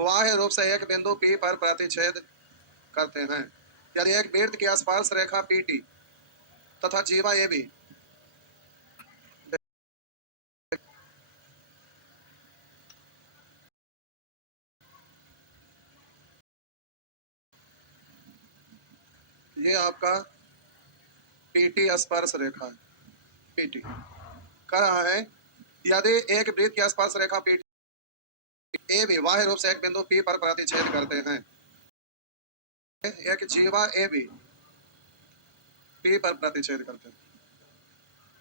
बाह्य रूप से एक बिंदु P पर प्रतिच्छेद करते हैं। यदि एक वृत्त की स्पर्श रेखा PT तथा जीवा AB ये आपका PT स्पर्श रेखा है। PT कह रहा है यदि एक वृत्त की स्पर्श रेखा PT AB बाह्य रूप से एक बिंदु P पर प्रतिच्छेद करते हैं। एक जीवा AB P पर प्रतिच्छेद करते हैं।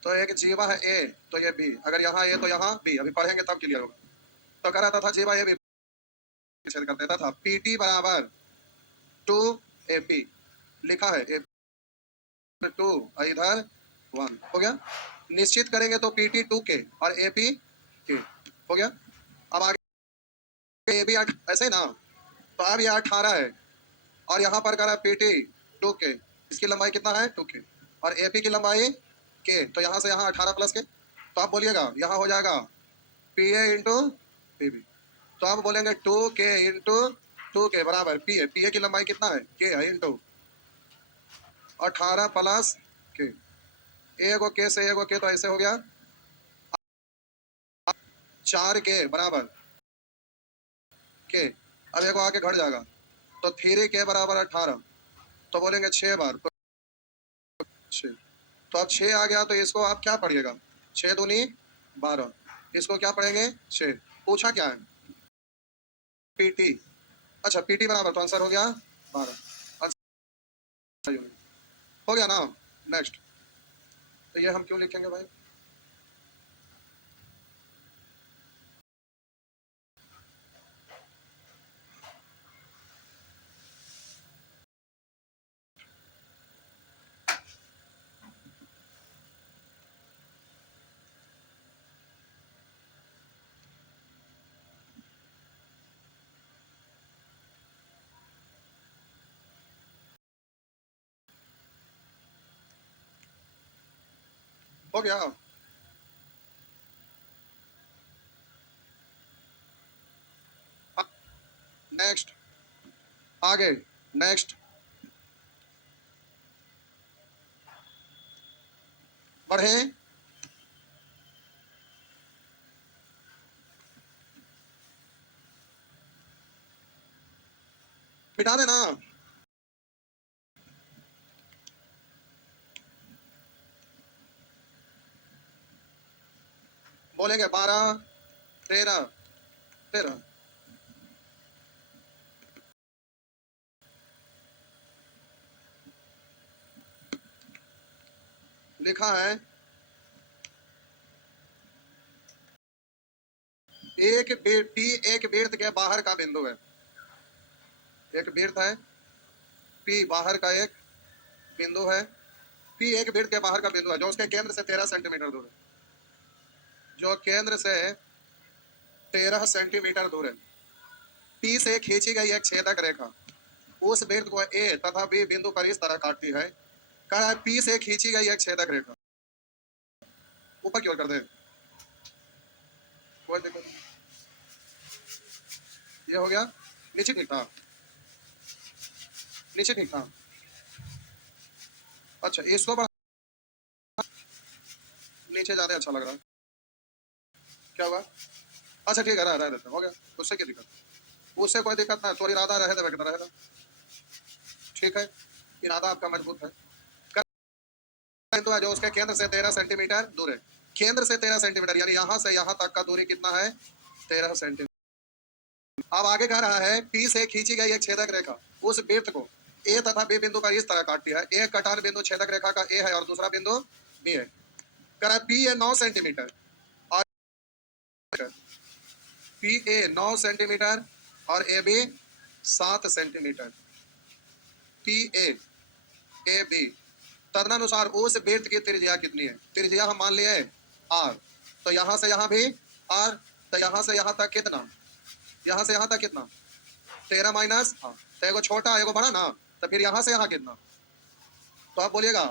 तो एक जीवा है A तो ये B, अगर यहाँ A तो यहाँ B, अभी पढ़ेंगे तब क्लियर होगा। तो कह रहा था जीवा AB प्रतिच्छेद करते था PT बराबर 2AP लिखा है 2 इधर 1 हो गया। निश्चित करेंगे तो PT 2K और AP K हो गया। अब आगे AB ऐसे ना, तो अब यह 18 है और यहाँ पर करा PT 2K, इसकी लंबाई कितना है 2K और AP की लंबाई K, तो यहाँ से यहाँ 18 प्लस K, तो आप बोलिएगा यहाँ हो जाएगा PA इंटू PB, तो आप बोलेंगे 2K इंटू 2K बराबर PA, PA की लंबाई कितना है K है इंटू 18 प्लस K, एगो K से एगो K तो ऐसे हो गया 4K बराबर K, अब एगो आके घट जाएगा तो 3K बराबर 18, तो बोलेंगे 6 बार तो 6, तो अब 6 आ गया तो इसको आप क्या पढ़िएगा 6 दूनी 12, इसको क्या पढ़ेंगे 6। पूछा क्या है PT, अच्छा PT बराबर तो आंसर हो गया 12, आंसर हो गया ना। नेक्स्ट, तो ये हम क्यों लिखेंगे भाई, हो गया। नेक्स्ट, आगे नेक्स्ट बढ़े, मिटा देना, बोलेंगे 12 13 13, लिखा है एक P एक वृत्त के बाहर का बिंदु है, एक वृत्त है P बाहर का एक बिंदु है, P एक वृत्त के बाहर का बिंदु है जो उसके केंद्र से 13 सेंटीमीटर दूर है, जो केंद्र से 13 सेंटीमीटर दूर है। P से खींची गई एक छेदक रेखा उस वृत्त को A तथा B बिंदु पर इस तरह काटती है। कह रहा है P से खींची गई एक छेदक रेखा, ऊपर की ओर कर दे, कोई दिक्कत नहीं, ये हो गया, नीचे ठीक था, नीचे ठीक था। अच्छा इसको बढ़ा, नीचे ज्यादा अच्छा लग रहा है, क्या हुआ, अच्छा ठीक है रह देते हो गया, उससे क्या दिक्कत, उससे कोई दिक्कत ना, तो इरादा रहे देवे रहेगा, ठीक है, इरादा आपका मजबूत है। तो जो उसके केंद्र से 13 सेंटीमीटर दूर है, केंद्र से 13 सेंटीमीटर यानी यहां से यहां तक का दूरी कितना है 13 सेंटीमीटर। अब आगे कह रहा है P से खींची गई एक छेदक रेखा उस वृत्त को A तथा B बिंदु पर इस तरह काटती है। एक कटान बिंदु छेदक रेखा का A है और दूसरा बिंदु B है। कह रहा है P A 9 सेंटीमीटर और P A 9 सेंटीमीटर और A B 7 centimetre, P A A B तदनुसार उस वृत्त की त्रिज्या कितनी है, त्रिज्या हम मान लिए R, तो यहां से यहां भी R, तो यहां से यहां तक कितना, यहां से यहां तक कितना 13 माइनस, हाँ तो एगो छोटा एगो बड़ा ना, तो फिर यहां से यहां कितना, तो आप बोलिएगा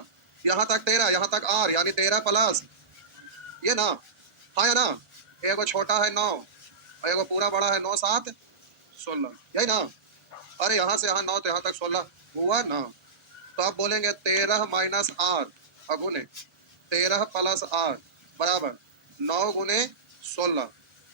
यहां तक 13 यहां तक R यानी 13 प्लस ये ना, हाँ या ना, एगो छोटा है 9 और एगो पूरा बड़ा है 9 7 16, यही ना। अरे यहाँ से यहाँ 9 तो यहाँ तक 16 हुआ ना। तो आप बोलेंगे 13 माइनस आर अगुने 13 प्लस आर बराबर 9 गुने 16।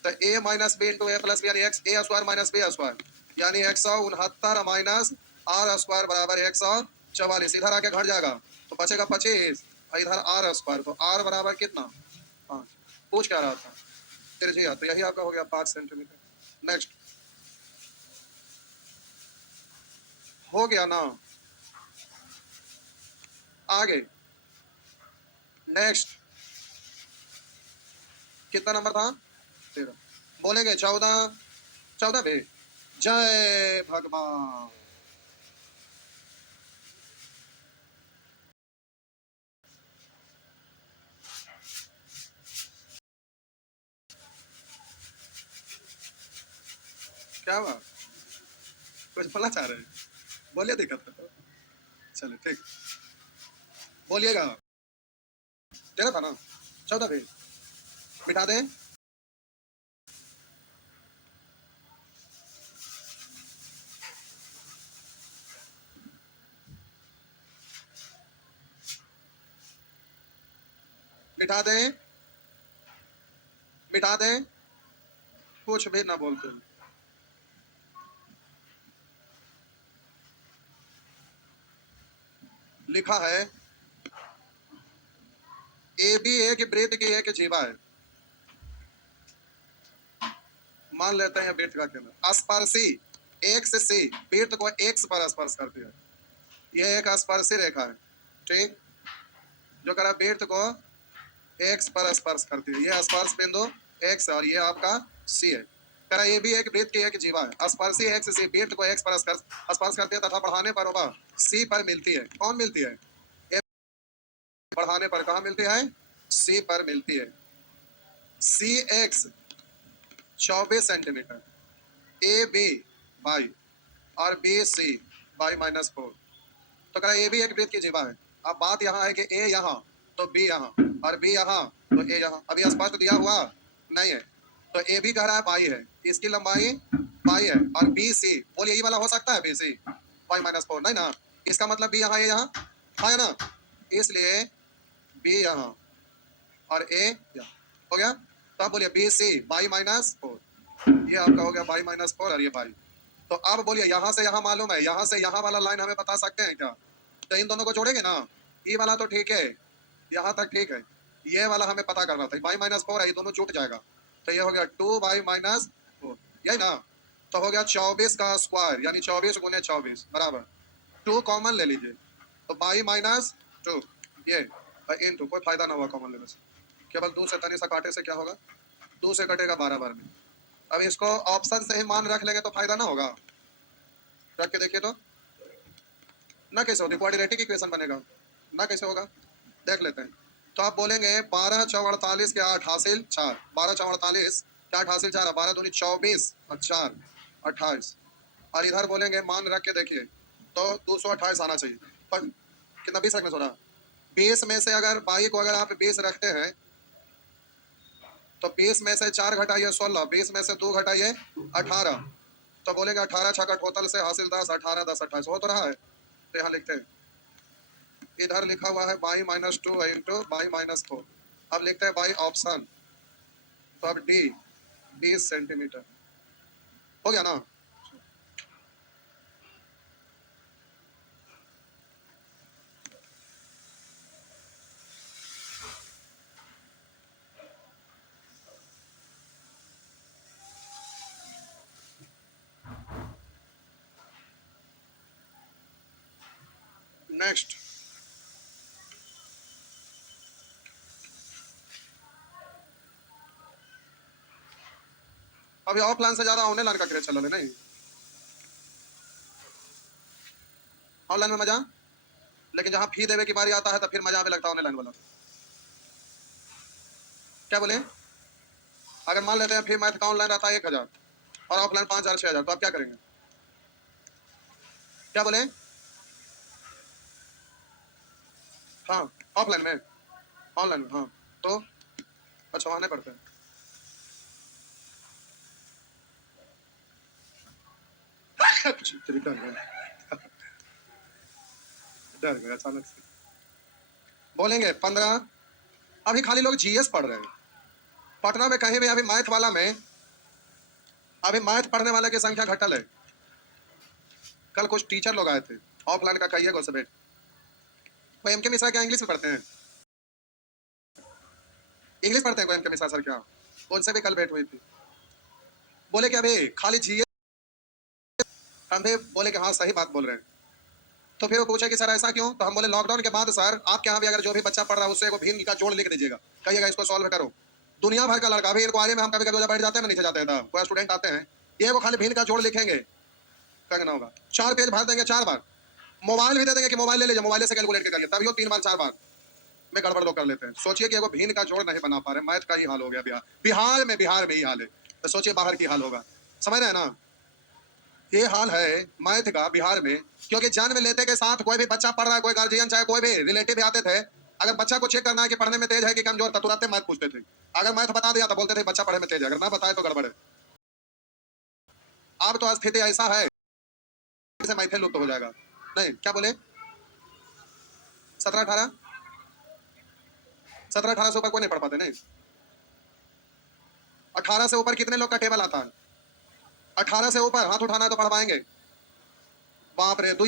तो ए माइनस बी इंटू ए प्लस बी यानी एक्स ए स्क्वायर माइनस बी स्क्वायर यानी 169 माइनस आर स्क्वायर बराबर 144। इधर आके घट जाएगा तो बचेगा 25 और इधर आर स्क्वायर। तो आर बराबर कितना 5। पूछ क्या रहा था त्रिज्या, तो यही आपका हो गया 5 सेंटीमीटर। नेक्स्ट हो गया ना। आगे नेक्स्ट कितना नंबर था 13। बोलेंगे 14 भी। जय भगवान। क्या हुआ कुछ बोलना चाह रहे हैं बोलिए दिक्कत है तो चलो ठीक बोलिएगा। 13 था ना 14 भी बिठा दें। बिठा दें बिठा दें कुछ भी ना बोलते। लिखा है ए बी एक वृत्त की एक जीवा है। मान लेते हैं वृत्त का केंद्र स्पर्शी एक्स सी वृत्त को एक्स पर स्पर्श करती है। यह एक स्पर्शी रेखा है ठीक जो करा वृत्त को एक्स पर स्पर्श करती है। ये स्पर्श बिंदु एक्स और ये आपका सी है। करा ये भी एक वृत्त की एक जीवा है। स्पर्शी एक्स सी वृत्त को एक्स पर स्पर्श करती है तथा बढ़ाने पर वह सी पर मिलती है। कौन मिलती है बढ़ाने पर कहाँ मिलती है सी पर मिलती है। C X 24 centimetre A B by और बी सी बाई -4। तो कह ए भी एक वृत्त की जीवा है। अब बात यहाँ है कि ए यहाँ तो बी यहाँ और बी यहाँ तो ए यहाँ। अभी स्पष्ट दिया हुआ नहीं है तो ए भी कह रहा है बाई है इसकी लंबाई बाई है और बी सी बोल यही वाला हो सकता है बी सी बाई -4 नहीं ना। इसका मतलब बी यहाँ ए यहाँ है ना इसलिए बी यहाँ और ए यहाँ हो गया। तो आप बोलिए बी सी बाई -4 ये आपका हो गया बाई -4 और ये बाई। तो अब बोलिए यहाँ से यहाँ मालूम है यहाँ से यहाँ वाला लाइन हमें बता सकते हैं क्या। तो इन दोनों को जोड़ेंगे ना ये वाला तो ठीक है यहाँ तक ठीक है। ये वाला हमें पता करना था बाई -4 है ये दोनों जुट जाएगा। तो ये हो गया 2 बाई -4 यही ना। तो हो गया 24 का स्क्वायर यानी 24 गुने 24 बराबर 2 कॉमन ले लीजिए तो बाई -2 ये इनटू कोई फायदा ना हुआ कॉमन लेने से केवल 2 से तनी सा काटे से क्या होगा 2 से कटेगा 12 बार में। अब इसको ऑप्शन से ही मान रख लेंगे तो फायदा ना होगा। रख के देखिए तो ना कैसे होती क्वाड्रेटिक इक्वेशन बनेगा ना कैसे होगा देख लेते हैं। तो आप बोलेंगे 12 चौ 48 के 8 हासिल 4 12 चौ 48 के 8 हासिल 4 12 दूनी 24 और 4 28 और इधर बोलेंगे मान रख के देखिए तो 228 आना चाहिए पर कितना 20 रखना थोड़ा 20 में से अगर बाई को अगर आप 20 रखते हैं तो 20 में से 4 घटाइए 16 20 में से 2 घटाइए 18 तो बोलेंगे 18 छक्का टोटल से हासिल 10 18 10 28 हो तो रहा है। तो यहाँ लिखते हैं इधर लिखा हुआ है बाई -2 इंटू बाई -4। अब लिखते हैं बाई ऑप्शन तो अब डी 20 सेंटीमीटर हो गया ना। नेक्स्ट अभी ऑफलाइन से ज्यादा ऑनलाइन का क्रेज चल रहा है नहीं ऑनलाइन में मजा लेकिन जहाँ फी देवे की बारी आता है तो फिर मजा आने लगता है ऑनलाइन वाला। क्या बोले अगर मान लेते हैं फी मैथ का ऑनलाइन रहता है 1000 और ऑफलाइन 5000 6000 तो आप क्या करेंगे क्या बोले हाँ ऑफलाइन में ऑनलाइन में हाँ तो अच्छा आने पड़ते हैं। कुछ डर गया, डर गया अचानक से। बोलेंगे 15। अभी खाली लोग जीएस पढ़ रहे हैं पटना में कहीं भी। अभी मैथ वाला में अभी मैथ पढ़ने वाले की संख्या घटल है। कल कुछ टीचर लोग आए थे ऑफलाइन का, कहिए गोसबेट कोई एमके मिश्रा क्या इंग्लिश में पढ़ते हैं? इंग्लिश पढ़ते हैं कोई एमके मिश्रा सर क्या? उनसे भी कल भेंट हुई थी। बोले कि अभी खाली जीएस। हम भी बोले कि हाँ सही बात बोल रहे हैं। तो फिर वो पूछे कि सर ऐसा क्यों? तो हम बोले लॉकडाउन के बाद सर आपके यहाँ भी अगर जो भी बच्चा पढ़ रहा है उससे एक भिन्न का जोड़ लिख दीजिएगा, कहिएगा इसको सॉल्व करो। दुनिया भर का लड़का भी इंक्वायरी में हम कभी कभी बैठ जाते हैं, नीचे जाते हैं, कोई स्टूडेंट आते हैं, ये वो खाली भिन्न का जोड़ लिखेंगे, करना होगा 4 पेज भर देंगे 4 बार। मोबाइल भी दे देंगे कि मोबाइल ले लीजिए, मोबाइल से कैलकुलेट करिए, तभी वो 3 बार 4 बार में गड़बड़ लोग कर लेते हैं। सोचिए कि वो भिन्न का जोड़ नहीं बना पा रहे, मैथ का ही हाल हो गया बिहार में ही हाल है, तो सोचिए बाहर की हाल होगा। समझ रहे हैं ना? ये हाल है मैथ का बिहार में, क्योंकि जन्म लेते के साथ कोई भी बच्चा पढ़ रहा है, कोई गार्जियन चाहे कोई भी रिलेटिव आते थे, अगर बच्चा को चेक करना है कि पढ़ने में तेज है कि कमजोर, तो तुरंत मैथ पूछते थे। अगर मैथ बता दिया तो बोलते थे बच्चा पढ़ने में तेज है, अगर ना बताए तो गड़बड़ है। अब तो स्थिति ऐसा है जैसे मैथ लुप्त हो जाएगा। नहीं क्या बोले? 17-18 17-18 से ऊपर कोई नहीं पढ़ पाते। नहीं 18 से ऊपर कितने लोग का टेबल आता है? 18 से ऊपर हाथ उठाना है तो पढ़ पाएंगे? बाप रे, दो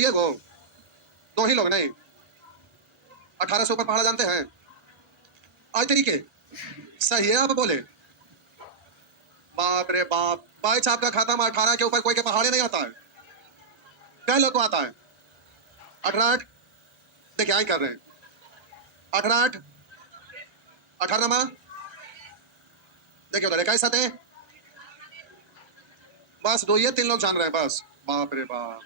ही लोग। नहीं 18 से ऊपर पढ़ा जानते हैं? आज तरीके सही है आप बोले। बाप रे बाप, बाई छाप का खाता में 18 के ऊपर कोई के पहाड़े नहीं आता है। क्या लोग को आता है? 18 देखिए आई कर रहे हैं 18 18 देखिए उधर 21 आते, बस 2 ये 3 लोग जान रहे हैं बस। बाप रे बाप।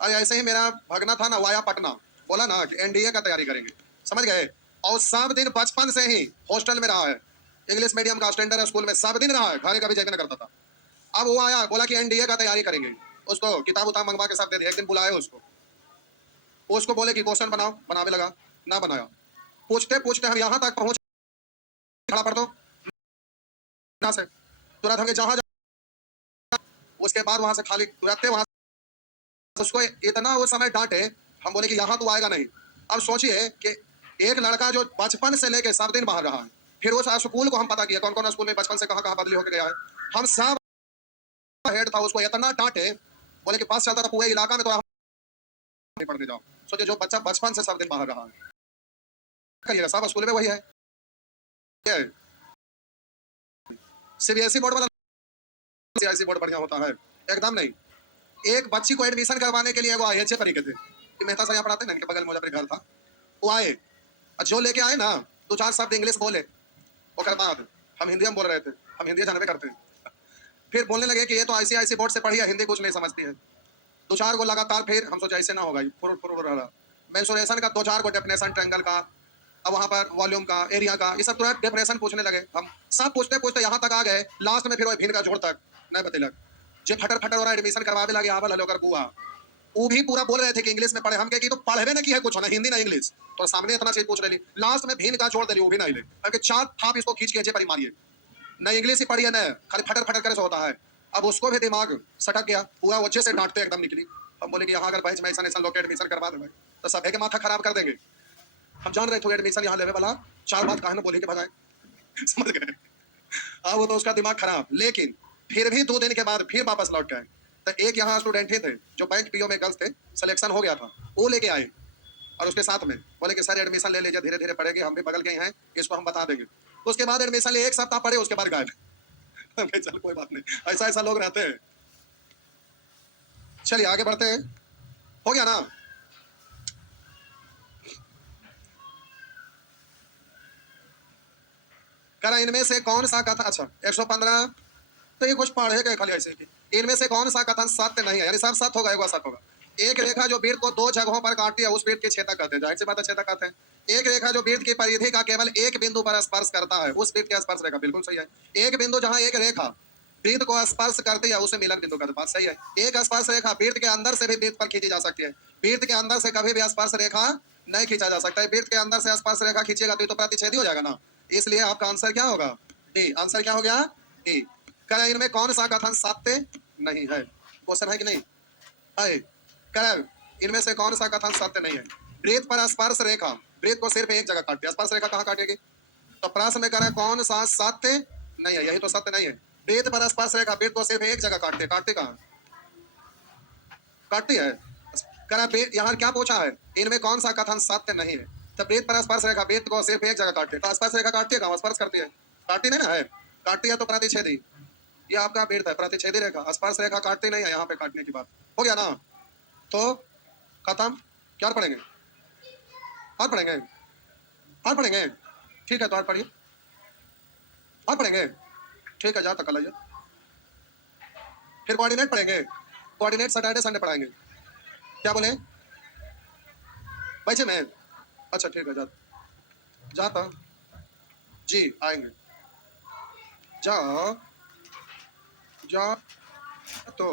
अरे ऐसे ही मेरा भगना था ना वाया पटना, बोला ना कि एनडीए का तैयारी करेंगे, समझ गए? और सब दिन बचपन से ही हॉस्टल में रहा है, इंग्लिश मीडियम का स्टैंडर्ड स्कूल में सब दिन रहा है, घर कभी जाके ना करता था। अब वो आया बोला कि एनडीए का तैयारी करेंगे, उसको किताब उताब मंगवा के सब दे दिया। एक दिन बुलाए उसको बोले कि क्वेश्चन बनाओ, बनावे लगा, ना बनाया। पूछते पूछते हम यहाँ तक पहुंच, खड़ा पढ़ दो ना से, तुरंत हमें जहां उसके बाद वहां से खाली तुरंत वहां उसको इतना वो समय डांटे, हम बोले कि यहाँ तो आएगा नहीं। अब सोचिए कि एक लड़का जो बचपन से लेके सब दिन बाहर रहा है, फिर उस स्कूल को हम पता किया कौन कौन स्कूल में बचपन से कहाँ कहाँ बदली होकर गया है, हम सब हेड था, उसको इतना डांटे, बोले कि पास चलता था पूरे इलाका में तो नहीं पढ़ने जाओ। सोचिए जो बच्चा बचपन से सब दिन बाहर रहा है, करिएगा सब स्कूल में वही है। सीबीएसई बोर्ड वाला सीआईसी बोर्ड बढ़िया होता है? एकदम नहीं। एक बच्ची को एडमिशन करवाने के लिए वो आए अच्छे तरीके थे कि मेहता सर यहाँ पढ़ाते ना, इनके बगल में मुजफ्फर घर था, वो आए और जो लेके आए ना 2-4 शब्द इंग्लिश बोले, उसके बाद हम हिंदी में बोल रहे थे, हम हिंदी जानवे करते हैं, फिर बोलने लगे कि ये तो आईसीआईसी बोर्ड से पढ़ी है, हिंदी कुछ नहीं समझती है। 2-4 को लगातार, फिर हम सोचा ऐसे ना होगा, फुर रहा मेंसुरेशन का 2-4 को डेफिनेशन ट्रायंगल का, अब वहां पर वॉल्यूम का, एरिया का, ये सब तुरंत डेफिनेशन पूछने लगे। हम सब पूछते पूछते यहाँ तक आ गए, लास्ट में फिर वो भिन्न का जोड़ तक नहीं बतेलक। जो फटर फटर हो रहा एडमिशन करवावे लगे आवल हलो कर बुआ, वो भी पूरा बोल रहे थे कि इंग्लिश में पढ़े, हम कहे कि तो पढ़वे ना की है कुछ ना, हिंदी ना इंग्लिश, तो सामने इतना चीज पूछ रही, लास्ट में भिन्न का जोड़ दे वो भी नहीं ले, क्योंकि 4 थाप इसको खींच के परी मारिए, न इंग्लिश ही पढ़िए न खाली फटर फटर करे से होता है। अब उसको भी दिमाग सटक गया, पूरा अच्छे से डांटते एकदम निकली। हम बोले कि यहाँ अगर बहस में ऐसा लोग एडमिशन करवा देंगे तो सभी के माथा खराब कर देंगे। हम जान रहे थे एडमिशन यहाँ लेवे वाला 4 बात कहने बोले के बजाय, समझ गए? हाँ वो तो उसका दिमाग खराब, लेकिन फिर भी 2 दिन के बाद फिर वापस लौट गए। तो एक यहाँ स्टूडेंट ही थे जो बैंक पीओ में गर्ल्स थे, सिलेक्शन हो गया था, वो लेके आए और उसके साथ में बोले कि सर एडमिशन ले लीजिए, धीरे धीरे पढ़ेंगे, हम भी बगल के हैं, इसको हम बता देंगे। उसके बाद एडमिशन लिए 1 सप्ताह पढ़े, उसके बाद गायब। चल कोई बात नहीं, ऐसा ऐसा लोग रहते हैं। चलिए आगे बढ़ते हैं, हो गया ना? करा इनमें से कौन सा कथन, अच्छा 115, तो ये कुछ पढ़े गए खाली ऐसे ही, इनमें से कौन सा कथन सत्य नहीं है, यानी सब सत्य होगा, एक सत्य होगा। एक रेखा जो वृत्त को 2 जगहों पर काटती है उस वृत्त के छेदक कहते हैं, जाहिर सी बात है छेदक कहते हैं। एक रेखा जो वृत्त की परिधि का केवल एक बिंदु पर स्पर्श करता है उस वृत्त की स्पर्श रेखा, बिल्कुल सही है। एक बिंदु जहां एक रेखा वृत्त को स्पर्श करती है उसे मिलन बिंदु कहते हैं, बात सही है। एक स्पर्श रेखा वृत्त के अंदर से भी वृत्त पर खींची जा सकती है, वृत्त के अंदर से कभी भी स्पर्श रेखा नहीं खींचा जा सकता है। वृत्त के अंदर से स्पर्श रेखा खींचेगा तो प्रतिच्छेदी हो जाएगा ना, इसलिए आपका आंसर क्या होगा? डी। आंसर क्या हो गया? डी। इनमें कौन सा कथन सत्य नहीं है? क्वेश्चन है कि नहीं है? कर इनमें से कौन सा कथन सत्य नहीं है? वृत्त पर स्पर्श रेखा, वृत्त को सिर्फ एक जगह काटती है, स्पर्श रेखा कहाँ काटेगी? तो प्रश्न में कह रहा है कौन सा सत्य नहीं है, यही तो सत्य नहीं है। वृत्त पर स्पर्श रेखा वृत्त को सिर्फ एक जगह काटती है, काटती कहाँ? काटती है। कह रहा यहाँ क्या पूछा है, इनमें कौन सा कथन सत्य नहीं है? तो वृत्त पर स्पर्श रेखा वृत्त को सिर्फ एक जगह काटती है, तो स्पर्श रेखा काटती है कहाँ? स्पर्श करती है, काटती नहीं ना है। काटती है तो प्रतिच्छेदी, ये आपका वृत्त है, प्रतिच्छेदी रेखा, स्पर्श रेखा काटती नहीं है, यहाँ पे काटने की बात हो गया ना। तो खत्म। क्या पढ़ेंगे? और पढ़ेंगे, और पढ़ेंगे, ठीक है तो और पढ़िए, और पढ़ेंगे, ठीक है जा तक आइए। फिर कोऑर्डिनेट पढ़ेंगे, कोऑर्डिनेट सैटरडे संडे पढ़ाएंगे। क्या बोले बच्चे में? अच्छा ठीक है जा, जाता जी आएंगे, जा जा तो